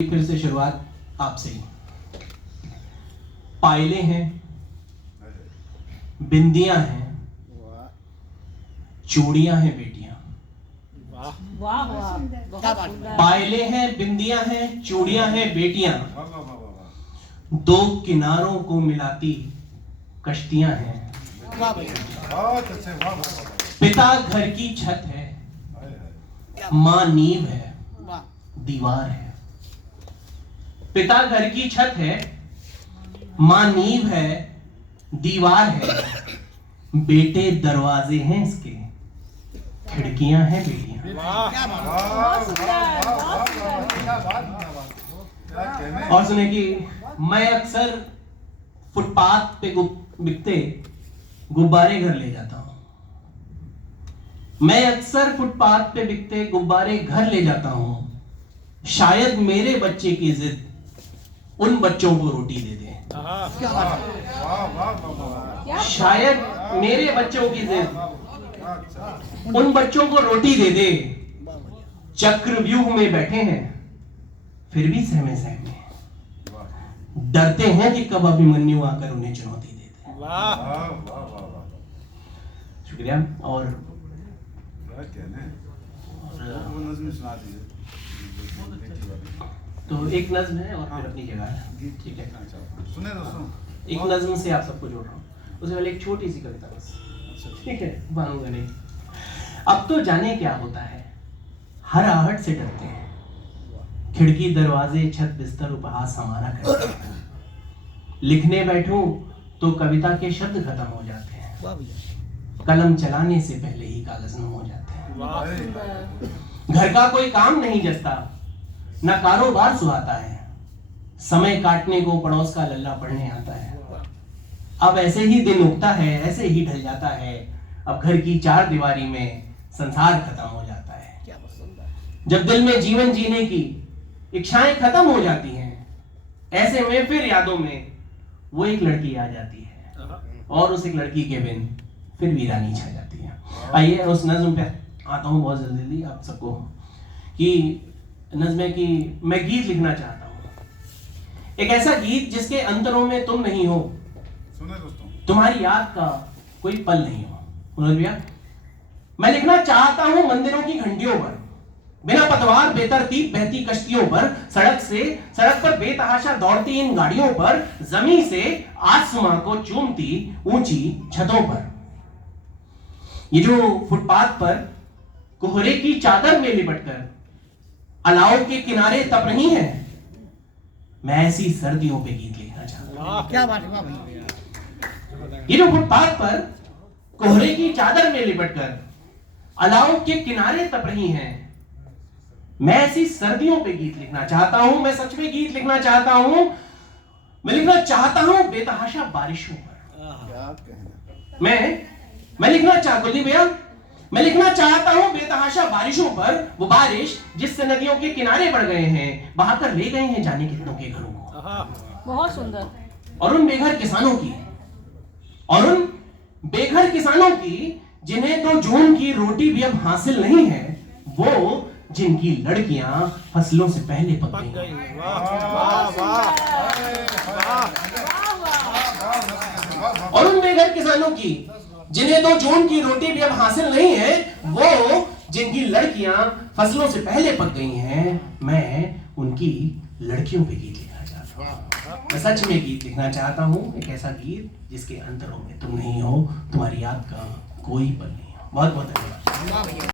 फिर से शुरुआत आपसे ही। पायले हैं, बिंदियां हैं, चूड़ियां हैं बेटियां। वाह वाह, पायले हैं, बिंदियां हैं, चूड़ियां हैं बेटियां, दो किनारों को मिलाती कश्तियां हैं। पिता घर की छत है, मां नींव है, दीवार है। पिता घर की छत है, मां नींव है, दीवार है। बेटे दरवाजे हैं इसके, खिड़कियां हैं बेटियां। और सुने कि मैं अक्सर फुटपाथ पे बिकते गुब्बारे घर ले जाता हूं। मैं अक्सर फुटपाथ पे बिकते गुब्बारे घर ले जाता हूं। शायद मेरे बच्चे की जिद उन बच्चों को रोटी दे दे। शायद मेरे बच्चों की जिद उन बच्चों को रोटी दे दे। चक्रव्यूह में बैठे हैं, फिर भी सहमे सहमे डरते हैं कि कब अभिमन्यु आकर उन्हें चुनौती दे दे। शुक्रिया। और तो एक नज्म है और फिर अपनी जगह है, ठीक है। सुने दोस्तों, एक नज्म से आप सबको जोड़ रहा हूँ, उससे पहले एक छोटी सी कविता बस, ठीक है, मानूंगा नहीं। अब तो जाने क्या होता है, हर आहट से डरते हैं। खिड़की दरवाजे छत बिस्तर उपहास हमारा करते हैं। लिखने बैठूं तो कविता के शब्द खत्म हो जाते हैं। कलम चलाने से पहले ही कागज नम हो जाते हैं। घर का कोई काम नहीं जचता, न कारोबार सुहाता है। समय काटने को पड़ोस का लल्ला पढ़ने आता है। अब ऐसे ही दिन उगता है, ऐसे ही ढल जाता है। अब घर की चार दीवारी में संसार खत्म हो जाता है। जब दिल में जीवन जीने की इच्छाएं खत्म हो जाती हैं, ऐसे में फिर यादों में वो एक लड़की आ जाती है और उस एक लड़की के बिन फिर वीरानी छा जाती है। आइए उस नज्म पे आता हूँ बहुत जल्दी आप सबको, कि नज्म है कि मैं गीत लिखना चाहता हूँ, एक ऐसा गीत जिसके अंतरों में तुम नहीं हो, सुने दोस्तों, तुम्हारी याद का कोई पल नहीं हो। मनोज भैया, मैं लिखना चाहता हूँ मंदिरों की घंटियों पर, बिना पतवार बेतरतीब बहती कश्तियों पर, सड़क पर बेतहाशा दौड़ती इन गाड़ियों पर, जमीन से आसमां को चूमती ऊंची छतों पर। ये जो फुटपाथ पर कोहरे की चादर में लिपटकर अलाव के किनारे तप रही हैं, मैं ऐसी सर्दियों पे गीत लिखना चाहता हूं। क्या बात है। ये जो फुटपाथ पर कोहरे की चादर में लिपटकर अलाव के किनारे तप रही हैं, मैं ऐसी सर्दियों पे गीत लिखना चाहता हूं। मैं सच में गीत लिखना चाहता हूं। मैं लिखना चाहता हूं बेतहाशा बारिशों पर। मैं लिखना कुलदीप भैया, मैं लिखना चाहता हूं बेतहाशा बारिशों पर, वो बारिश जिससे नदियों के किनारे बढ़ गए हैं, बहाकर ले गए हैं जाने कितनों के घरों को। बहुत सुंदर। और उन बेघर किसानों की जिन्हें तो जून की रोटी भी अब हासिल नहीं है, वो जिनकी लड़कियां फसलों से पहले पक गई। और उन बेघर किसानों की जिन्हें तो जून की रोटी भी अब हासिल नहीं है, वो जिनकी लड़कियां फसलों से पहले पक गई हैं, मैं उनकी लड़कियों पे गीत लिखना चाहता हूं। मैं सच में गीत लिखना चाहता हूं, एक ऐसा गीत जिसके अंतरों में तुम नहीं हो, तुम्हारी याद का कोई पल नहीं हो। बहुत बहुत धन्यवाद।